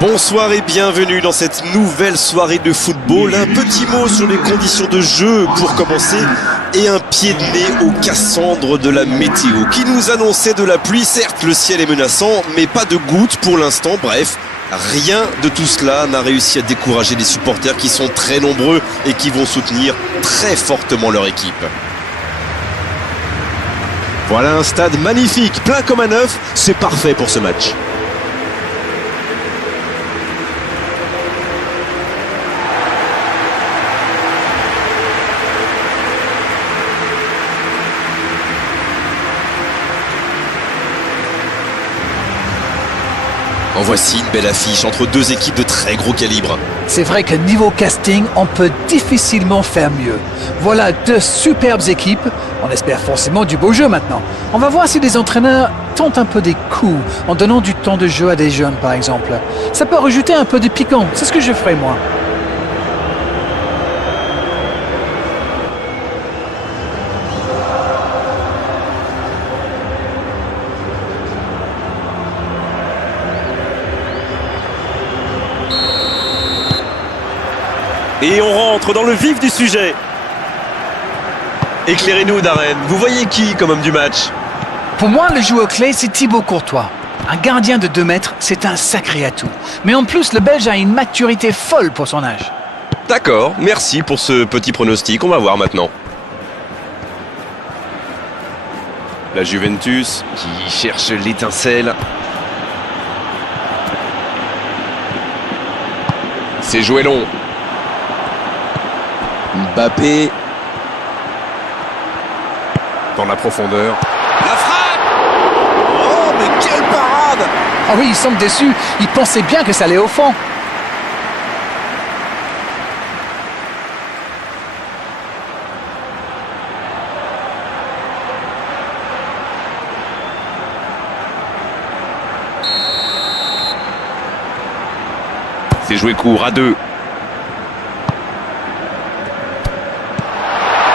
Bonsoir et bienvenue dans cette nouvelle soirée de football. Un petit mot sur les conditions de jeu pour commencer et un pied de nez aux Cassandres de la météo qui nous annonçait de la pluie. Certes, le ciel est menaçant, mais pas de gouttes pour l'instant. Bref, rien de tout cela n'a réussi à décourager les supporters qui sont très nombreux et qui vont soutenir très fortement leur équipe. Voilà un stade magnifique, plein comme à neuf, c'est parfait pour ce match. En voici une belle affiche entre deux équipes de très gros calibre. C'est vrai que niveau casting, on peut difficilement faire mieux. Voilà deux superbes équipes. On espère forcément du beau jeu maintenant. On va voir si les entraîneurs tentent un peu des coups en donnant du temps de jeu à des jeunes par exemple. Ça peut rajouter un peu de piquant. C'est ce que je ferai moi. Et on rentre dans le vif du sujet. Éclairez-nous, Darren. Vous voyez qui comme homme du match? Pour moi, le joueur clé, c'est Thibaut Courtois. Un gardien de 2 mètres, c'est un sacré atout. Mais en plus, le Belge a une maturité folle pour son âge. D'accord, merci pour ce petit pronostic. On va voir maintenant. La Juventus qui cherche l'étincelle. C'est joué long. Mbappé. Dans la profondeur. La frappe! Oh, mais quelle parade! Ah oui, il semble déçu. Il pensait bien que ça allait au fond. C'est joué court à 2.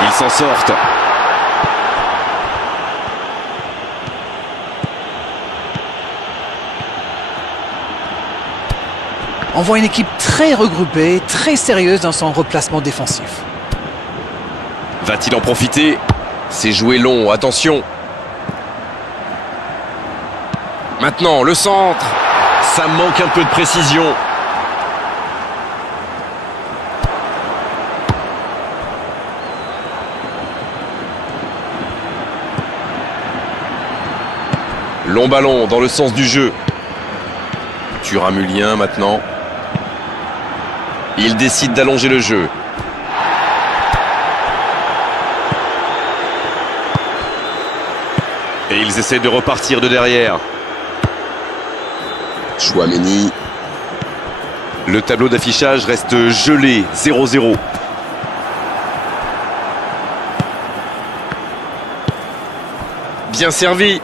Ils s'en sortent. On voit une équipe très regroupée, très sérieuse dans son replacement défensif. Va-t-il en profiter? C'est joué long, attention. Maintenant, le centre. Ça manque un peu de précision. Long ballon dans le sens du jeu. Thuram maintenant. Il décide d'allonger le jeu. Et ils essaient de repartir de derrière. Chouameni. Le tableau d'affichage reste gelé, 0-0. Bien servi.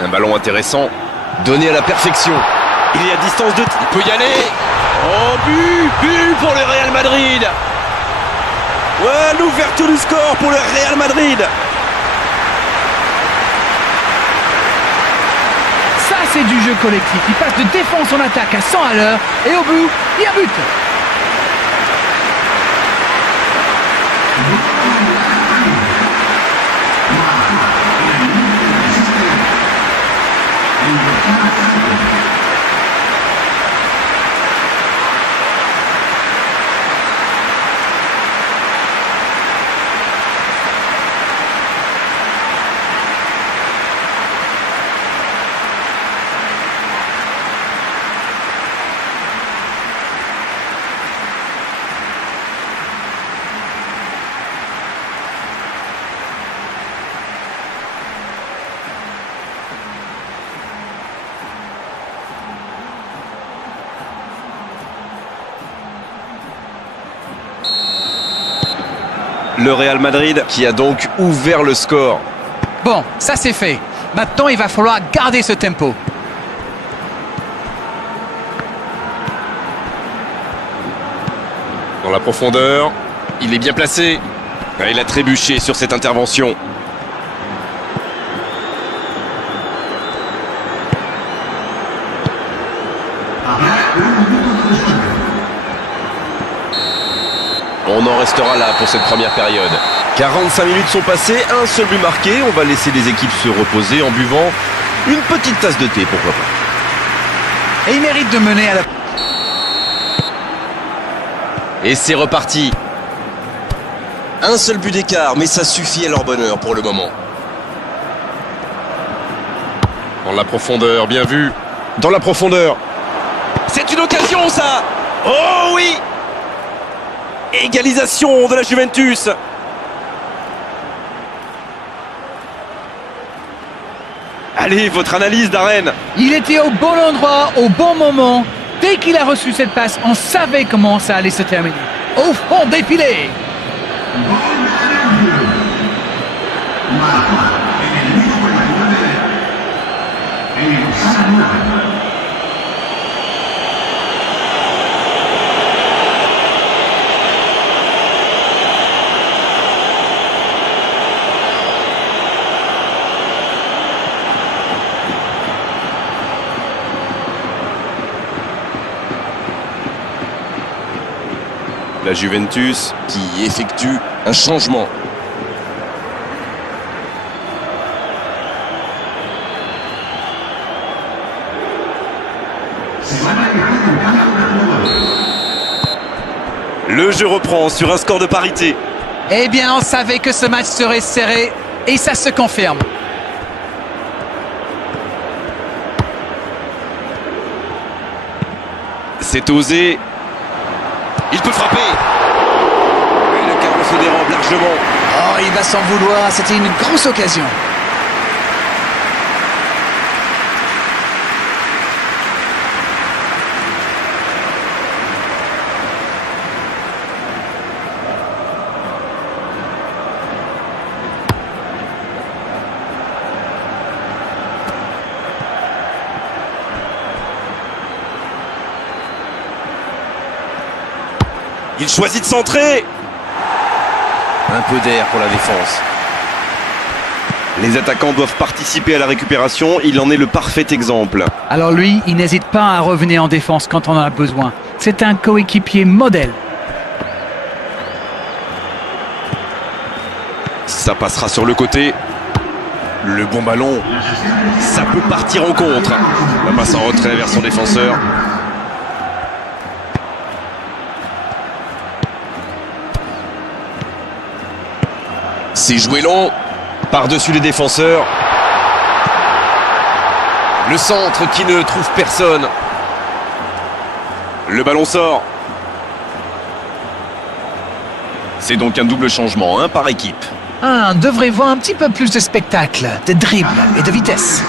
Un ballon intéressant, donné à la perfection. Il est à distance de... Il peut y aller. Oh, but pour le Real Madrid. Ouais, l'ouverture du score pour le Real Madrid. Ça, c'est du jeu collectif. Il passe de défense en attaque à 100 à l'heure. Et au bout, il y a but. Le Real Madrid qui a donc ouvert le score. Bon, ça c'est fait. Maintenant, il va falloir garder ce tempo. Dans la profondeur, il est bien placé. Il a trébuché sur cette intervention. On en restera là pour cette première période. 45 minutes sont passées, un seul but marqué. On va laisser les équipes se reposer en buvant une petite tasse de thé, pourquoi pas. Et il mérite de mener à la... Et c'est reparti. Un seul but d'écart, mais ça suffit à leur bonheur pour le moment. Dans la profondeur, bien vu. Dans la profondeur. C'est une occasion, ça. Oh oui. Égalisation de la Juventus. Allez, votre analyse, Darren. Il était au bon endroit, au bon moment. Dès qu'il a reçu cette passe, on savait comment ça allait se terminer. Au fond défilé. La Juventus qui effectue un changement. Le jeu reprend sur un score de parité. Eh bien, on savait que ce match serait serré et ça se confirme. C'est osé. Il peut frapper. Et le cadre se dérobe largement. Oh, il va s'en vouloir, c'était une grosse occasion. Il choisit de centrer. Un peu d'air pour la défense. Les attaquants doivent participer à la récupération. Il en est le parfait exemple. Alors lui, il n'hésite pas à revenir en défense quand on en a besoin. C'est un coéquipier modèle. Ça passera sur le côté. Le bon ballon. Ça peut partir en contre. La passe en retrait vers son défenseur. C'est joué long, par-dessus les défenseurs. Le centre qui ne trouve personne. Le ballon sort. C'est donc un double changement, un par équipe. On devrait voir un petit peu plus de spectacle, de dribble et de vitesse.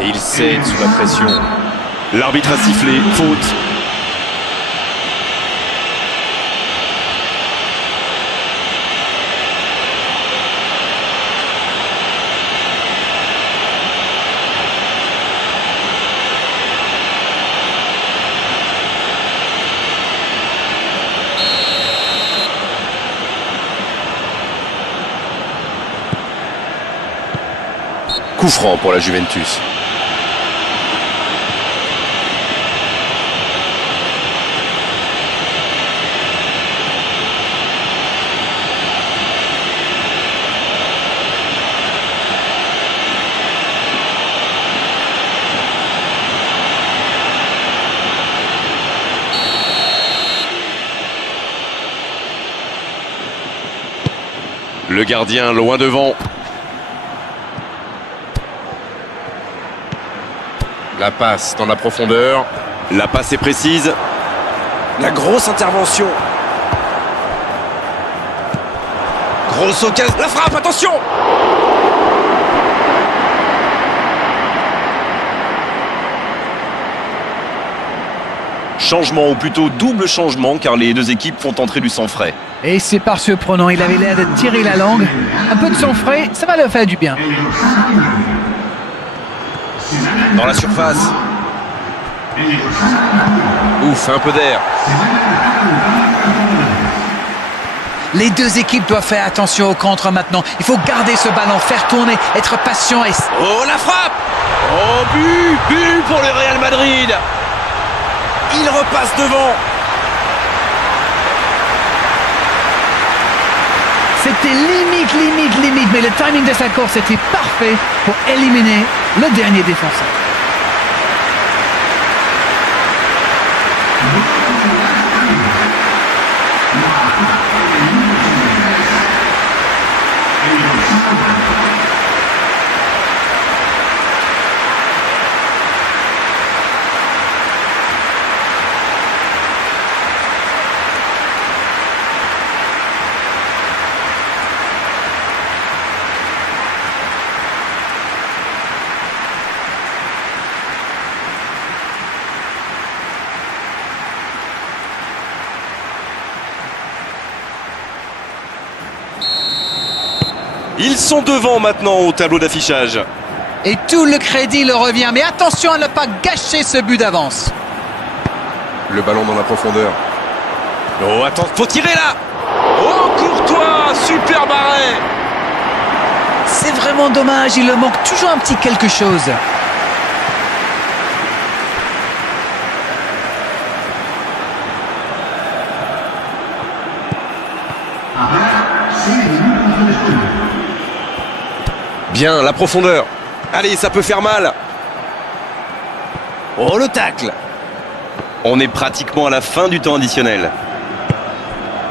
Et il cède sous la pression. L'arbitre a sifflé, faute. Coup franc pour la Juventus. Le gardien loin devant. La passe dans la profondeur. La passe est précise. La grosse intervention. Grosse occasion. La frappe, attention! Changement, ou plutôt double changement, car les deux équipes font entrer du sang frais. Et c'est par surprenant, il avait l'air de tirer la langue. Un peu de sang frais, ça va leur faire du bien. Dans la surface. Ouf, un peu d'air. Les deux équipes doivent faire attention au contre maintenant. Il faut garder ce ballon, faire tourner, être patient et... Oh, la frappe! Oh, but pour le Real Madrid. Il repasse devant. C'était limite, mais le timing de sa course était parfait pour éliminer le dernier défenseur. Ils sont devant maintenant au tableau d'affichage. Et tout le crédit leur revient. Mais attention à ne pas gâcher ce but d'avance. Le ballon dans la profondeur. Oh, attends, faut tirer là. Oh, Courtois, super arrêt. C'est vraiment dommage, il leur manque toujours un petit quelque chose. Bien, la profondeur. Allez, ça peut faire mal. Oh, le tacle. On est pratiquement à la fin du temps additionnel.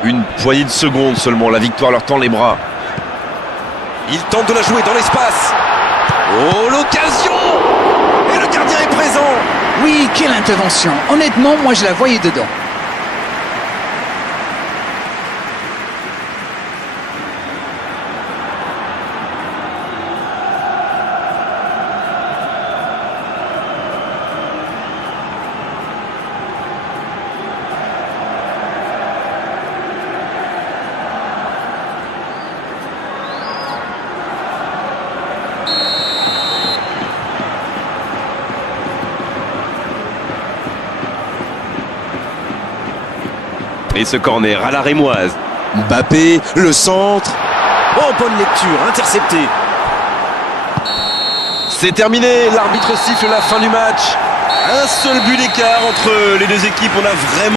Une poignée de secondes seulement, la victoire leur tend les bras. Il tente de la jouer dans l'espace. Oh, l'occasion. Et le gardien est présent. Oui, quelle intervention. Honnêtement, moi je la voyais dedans. Et ce corner à la rémoise. Mbappé, le centre. Oh, bonne lecture, intercepté. C'est terminé, l'arbitre siffle la fin du match. Un seul but d'écart entre les deux équipes, on a vraiment...